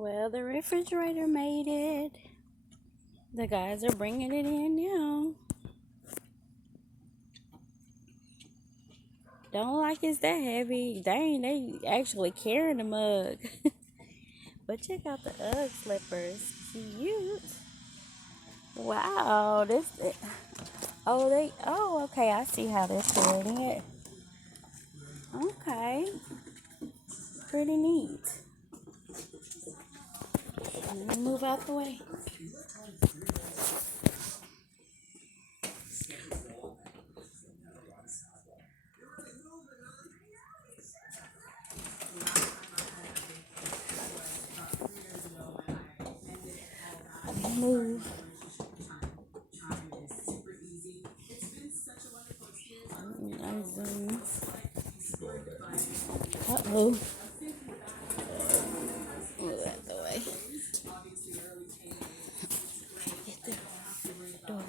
Well, the refrigerator made it. The guys are bringing it in now. Don't like it's that heavy. Dang, they actually carrying the mug. But check out the Ugg slippers. Cute. Wow, this. Oh, okay. I see how they're sorting it. Okay, pretty neat. Let me move out the way. Let me move. Unzoom. Uh-oh. Move out the way. Get the door.